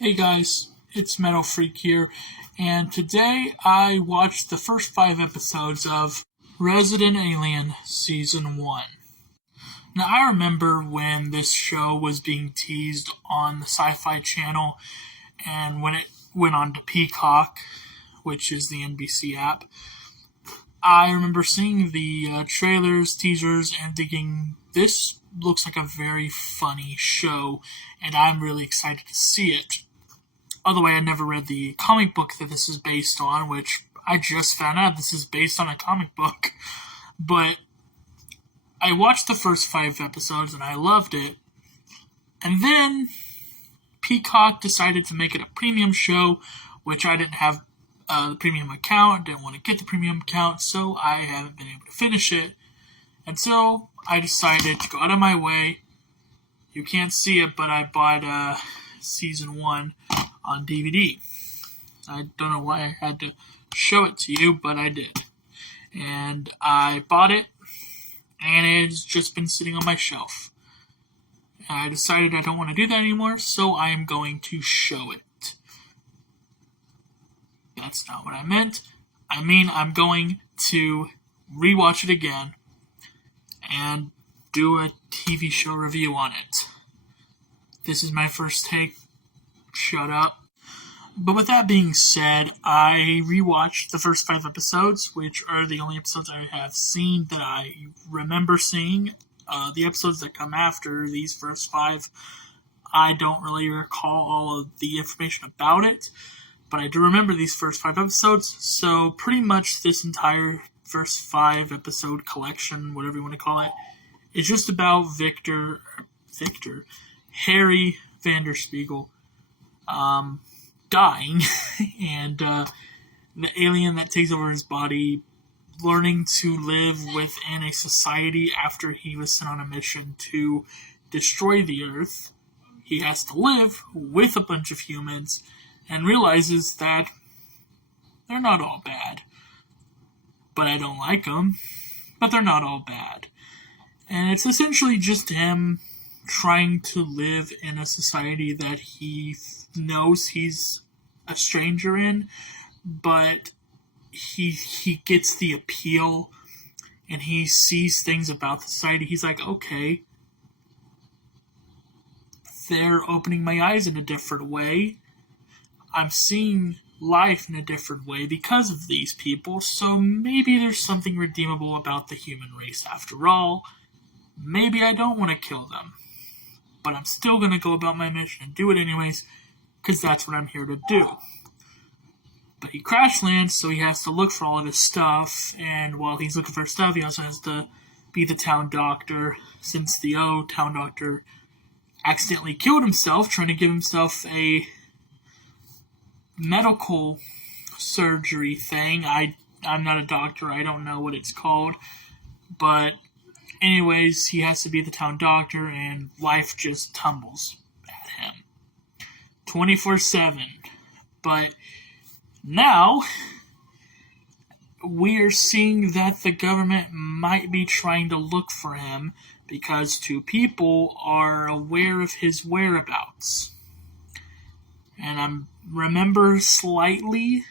Hey guys, it's Metal Freak here, and today I watched the first 5 episodes of Resident Alien Season 1. Now, I remember when this show was being teased on the Sci-Fi Channel, and when it went on to Peacock, which is the NBC app, I remember seeing the trailers, teasers, and thinking, this looks like a very funny show, and I'm really excited to see it. Although I had never read the comic book that this is based on, which I just found out this is based on a comic book. But I watched the first 5 episodes and I loved it. And then Peacock decided to make it a premium show, which I didn't have the premium account, didn't want to get the premium account, so I haven't been able to finish it. And so I decided to go out of my way. You can't see it, but I bought Season 1 on DVD. I don't know why I had to show it to you, but I did. And I bought it, and it's just been sitting on my shelf. I decided I don't want to do that anymore, so I am going to show it. That's not what I meant. I mean, I'm going to rewatch it again and do a TV show review on it. This is my first take. Shut up. But with that being said, I rewatched the first 5 episodes, which are the only episodes I have seen that I remember seeing. The episodes that come after these first 5, I don't really recall all of the information about it, but I do remember these first 5 episodes, so pretty much this entire first 5 episode collection, whatever you want to call it, is just about Harry Vanderspiegel, dying, and the alien that takes over his body learning to live within a society after he was sent on a mission to destroy the Earth. He has to live with a bunch of humans and realizes that they're not all bad. But I don't like them, but they're not all bad. And it's essentially just him trying to live in a society that he knows he's a stranger in, but he gets the appeal and he sees things about the society. He's like, okay, they're opening my eyes in a different way. I'm seeing life in a different way because of these people, so maybe there's something redeemable about the human race after all. Maybe I don't want to kill them, but I'm still going to go about my mission and do it anyways, because that's what I'm here to do. But he crash lands, so he has to look for all of his stuff, and while he's looking for stuff, he also has to be the town doctor, since the town doctor accidentally killed himself, trying to give himself a medical surgery thing. I'm not a doctor, I don't know what it's called, but anyways, he has to be the town doctor, and life just tumbles at him 24/7. But now we're seeing that the government might be trying to look for him because 2 people are aware of his whereabouts. And I remember slightly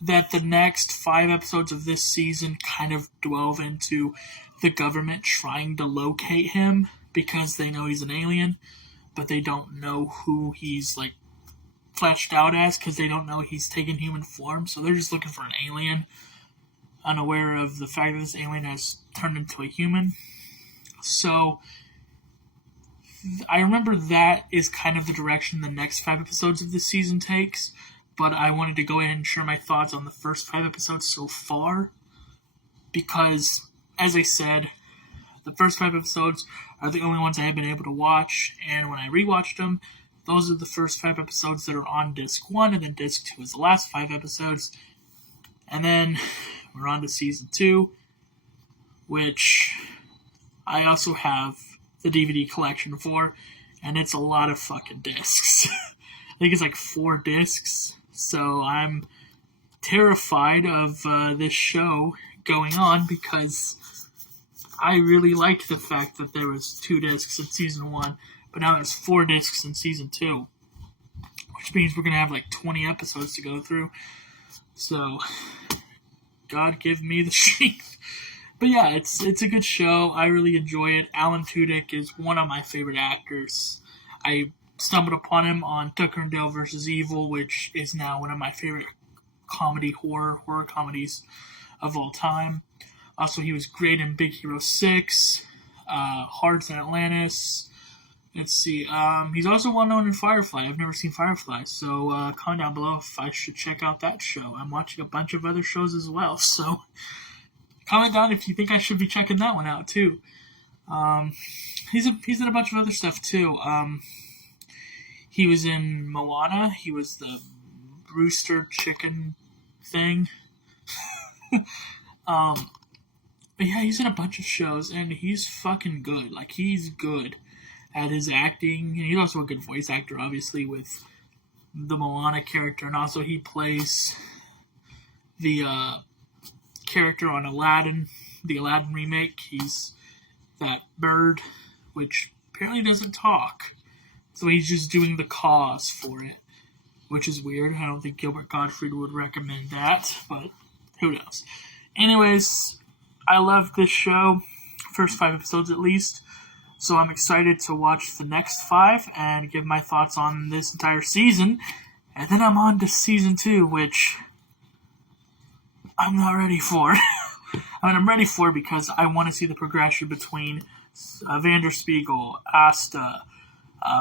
that the next 5 episodes of this season kind of delve into the government trying to locate him because they know he's an alien, but they don't know who he's fleshed out as because they don't know he's taken human form, so they're just looking for an alien, unaware of the fact that this alien has turned into a human. So I remember that is kind of the direction the next 5 episodes of this season takes, but I wanted to go ahead and share my thoughts on the first 5 episodes so far, because, as I said, the first 5 episodes are the only ones I have been able to watch, and when I rewatched them, those are the first 5 episodes that are on Disc 1, and then Disc 2 is the last 5 episodes, and then we're on to Season 2, which I also have the DVD collection for, and it's a lot of fucking discs. I think it's 4 discs, so I'm terrified of this show going on because I really liked the fact that there was 2 discs in Season 1, but now there's 4 discs in Season 2. which means we're going to have like 20 episodes to go through. So, God give me the strength. But yeah, it's a good show. I really enjoy it. Alan Tudyk is one of my favorite actors. I stumbled upon him on Tucker and Dale vs. Evil, which is now one of my favorite horror comedies of all time. Also, he was great in Big Hero 6, Hearts in Atlantis. Let's see. He's also well known in Firefly. I've never seen Firefly, so comment down below if I should check out that show. I'm watching a bunch of other shows as well, so comment down if you think I should be checking that one out too. He's in a bunch of other stuff too. He was in Moana. He was the rooster chicken thing. But yeah, he's in a bunch of shows, and he's fucking good. Like, he's good at his acting, and he's also a good voice actor, obviously, with the Moana character, and also he plays the character on Aladdin, the Aladdin remake. He's that bird, which apparently doesn't talk, so he's just doing the cause for it, which is weird. I don't think Gilbert Gottfried would recommend that, but who knows. Anyways, I love this show, first 5 episodes at least, so I'm excited to watch the next 5 and give my thoughts on this entire season, and then I'm on to season 2, which I'm not ready for. I mean, I'm ready for because I want to see the progression between Vanderspiegel, Asta,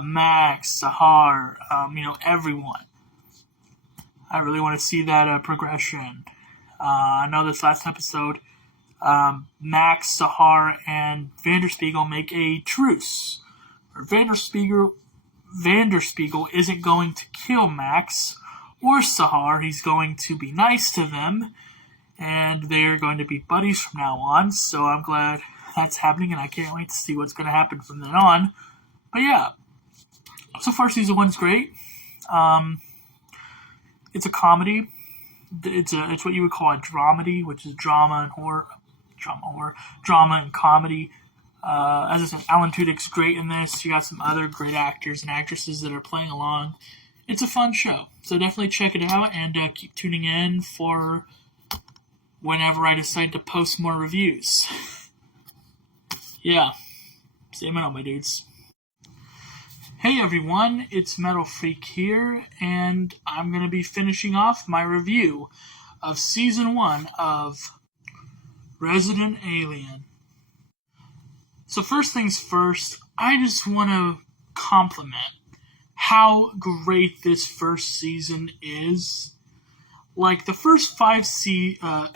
Max, Sahar, everyone. I really want to see that progression. I know this last episode, Max, Sahar, and Vanderspiegel make a truce. Vanderspiegel isn't going to kill Max or Sahar. He's going to be nice to them, and they're going to be buddies from now on. So I'm glad that's happening, and I can't wait to see what's going to happen from then on. But yeah, so far season 1 is great. It's a comedy. It's what you would call a dramedy, which is drama and comedy. As I said, Alan Tudyk's great in this. You got some other great actors and actresses that are playing along. It's a fun show, so definitely check it out and keep tuning in for whenever I decide to post more reviews. Yeah, say amen, my dudes. Hey everyone, it's Metal Freak here, and I'm going to be finishing off my review of Season 1 of Resident Alien. So first things first, I just want to compliment how great this first season is. Like, the first 5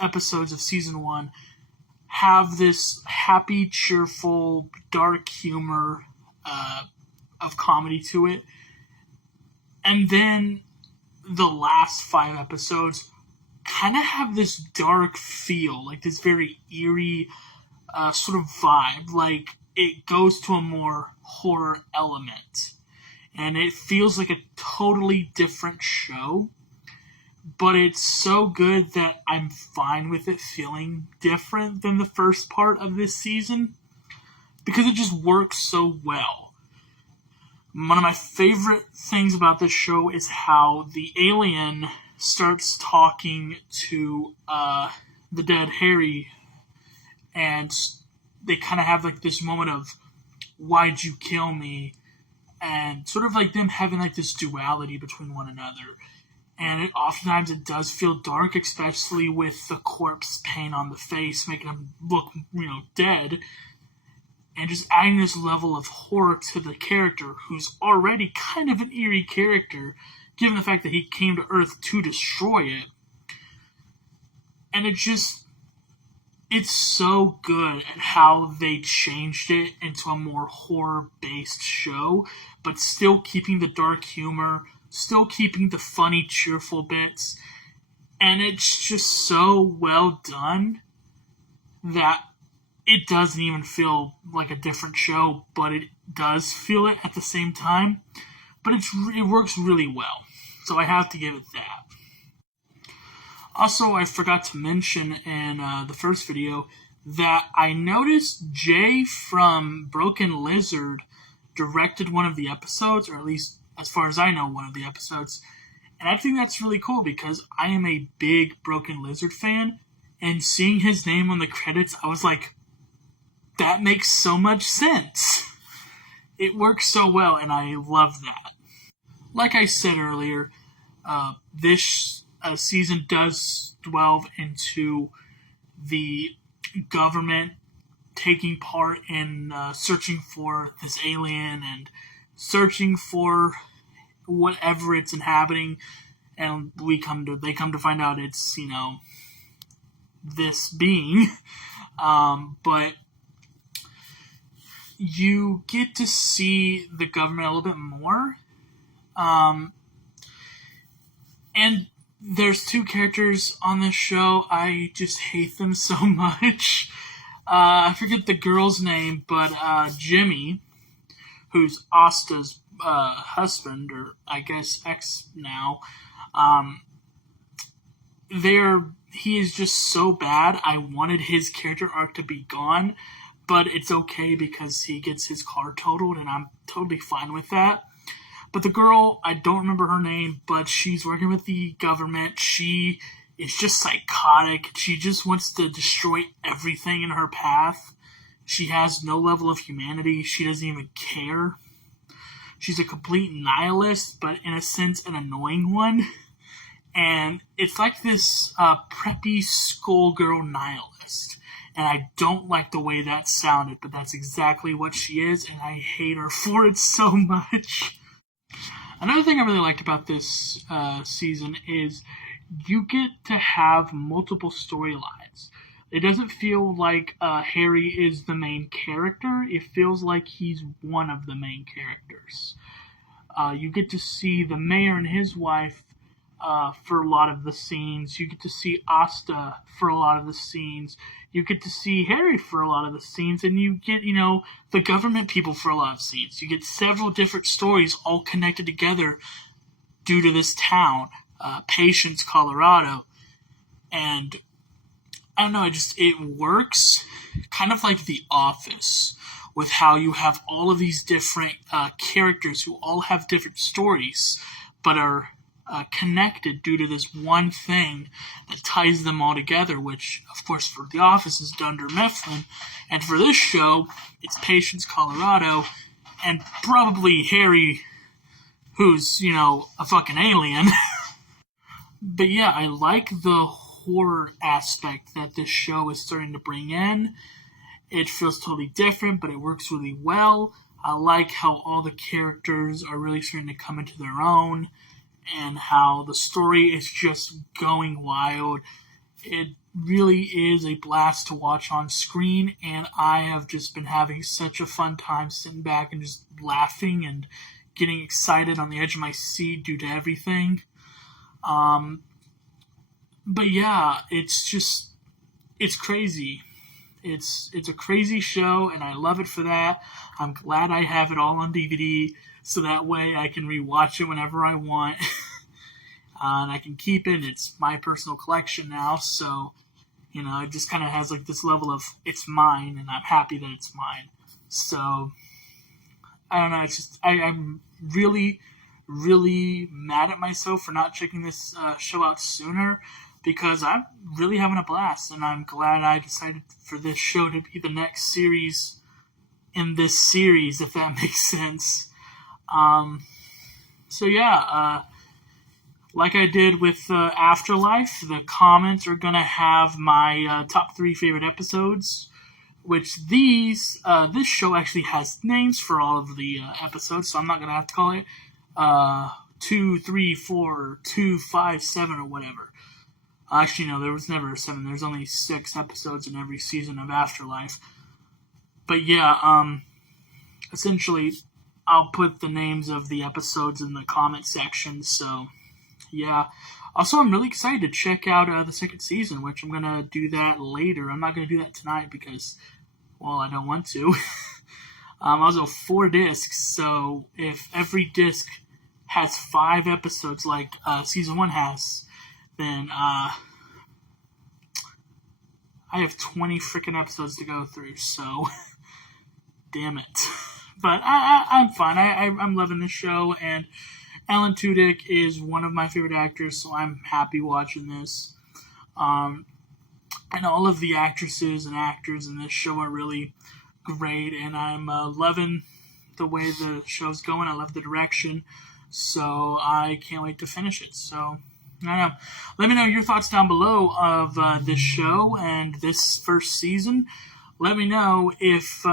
episodes of Season 1 have this happy, cheerful, dark humor of comedy to it. And then the last 5 episodes kind of have this dark feel, like this very eerie sort of vibe. Like, it goes to a more horror element. And it feels like a totally different show. But it's so good that I'm fine with it feeling different than the first part of this season, because it just works so well. One of my favorite things about this show is how the alien starts talking to the dead Harry, and they kind of have like this moment of, why'd you kill me? And sort of like them having like this duality between one another. And oftentimes it does feel dark, especially with the corpse paint on the face, making him look, dead. And just adding this level of horror to the character, who's already kind of an eerie character, given the fact that he came to Earth to destroy it. And it's so good at how they changed it into a more horror-based show, but still keeping the dark humor, still keeping the funny, cheerful bits. And it's just so well done that it doesn't even feel like a different show, but it does feel it at the same time. But it works really well, so I have to give it that. Also, I forgot to mention in the first video that I noticed Jay from Broken Lizard directed one of the episodes, or at least as far as I know, one of the episodes. And I think that's really cool because I am a big Broken Lizard fan, and seeing his name on the credits, I was like, that makes so much sense. It works so well, and I love that. Like I said earlier, this season does delve into the government taking part in searching for this alien and searching for whatever it's inhabiting, and they come to find out it's this being, but you get to see the government a little bit more, and there's two characters on this show. I just hate them so much. I forget the girl's name, but Jimmy, who's Asta's husband, or I guess ex now, he is just so bad. I wanted his character arc to be gone, but it's okay because he gets his car totaled, and I'm totally fine with that. But the girl, I don't remember her name, but she's working with the government. She is just psychotic. She just wants to destroy everything in her path. She has no level of humanity. She doesn't even care. She's a complete nihilist, but in a sense, an annoying one. And it's like this preppy schoolgirl nihilist. And I don't like the way that sounded, but that's exactly what she is, and I hate her for it so much. Another thing I really liked about this season is you get to have multiple storylines. It doesn't feel like Harry is the main character. It feels like he's one of the main characters. You get to see the mayor and his wife for a lot of the scenes. You get to see Asta for a lot of the scenes. You get to see Harry for a lot of the scenes. And you get, the government people for a lot of scenes. You get several different stories all connected together due to this town, Patience, Colorado. And I don't know, it works kind of like The Office, with how you have all of these different characters who all have different stories, but are connected due to this one thing that ties them all together, which, of course, for The Office is Dunder Mifflin, and for this show, it's Patience, Colorado, and probably Harry, who's, a fucking alien. But yeah, I like the horror aspect that this show is starting to bring in. It feels totally different, but it works really well. I like how all the characters are really starting to come into their own, and how the story is just going wild. It really is a blast to watch on screen, and I have just been having such a fun time sitting back and just laughing and getting excited on the edge of my seat due to everything. But yeah, it's crazy. It's a crazy show, and I love it for that. I'm glad I have it all on DVD, so that way I can rewatch it whenever I want. And I can keep it. It's my personal collection now, so, it just kind of has like this level of, it's mine, and I'm happy that it's mine. So, I don't know, it's just, I'm really, really mad at myself for not checking this show out sooner, because I'm really having a blast, and I'm glad I decided for this show to be the next series in this series, if that makes sense. So yeah, like I did with Afterlife, the comments are going to have my top 3 favorite episodes, which this show actually has names for all of the episodes, so I'm not going to have to call it 2, 3, 4, 2, 5, 7, or whatever. Actually, no, there was never a 7. There's only 6 episodes in every season of Afterlife. But yeah, essentially, I'll put the names of the episodes in the comment section, so yeah. Also, I'm really excited to check out the second season, which I'm going to do that later. I'm not going to do that tonight because, well, I don't want to. Also, 4 discs, so if every disc has 5 episodes like season 1 has, then I have 20 freaking episodes to go through, so damn it. But I'm fine. I'm loving this show, and Alan Tudyk is one of my favorite actors, so I'm happy watching this. Um, and all of the actresses and actors in this show are really great, and I'm loving the way the show's going. I love the direction, so I can't wait to finish it. So, I don't know. Let me know your thoughts down below of this show and this first season. Let me know if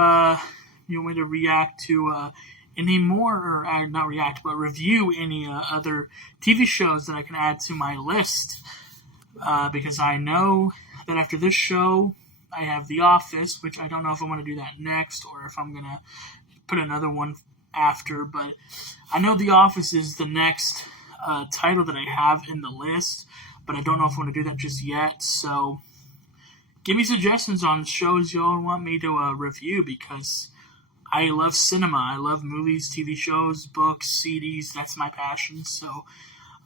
you want me to react to any more, or not react, but review any other TV shows that I can add to my list. Because I know that after this show, I have The Office, which I don't know if I want to do that next or if I'm going to put another one after, but I know The Office is the next title that I have in the list, but I don't know if I want to do that just yet, so give me suggestions on shows y'all want me to review, because I love cinema. I love movies, TV shows, books, CDs. That's my passion, so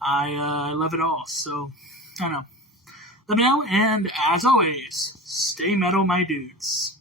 I love it all. So, I don't know. Let me know, and as always, stay metal, my dudes.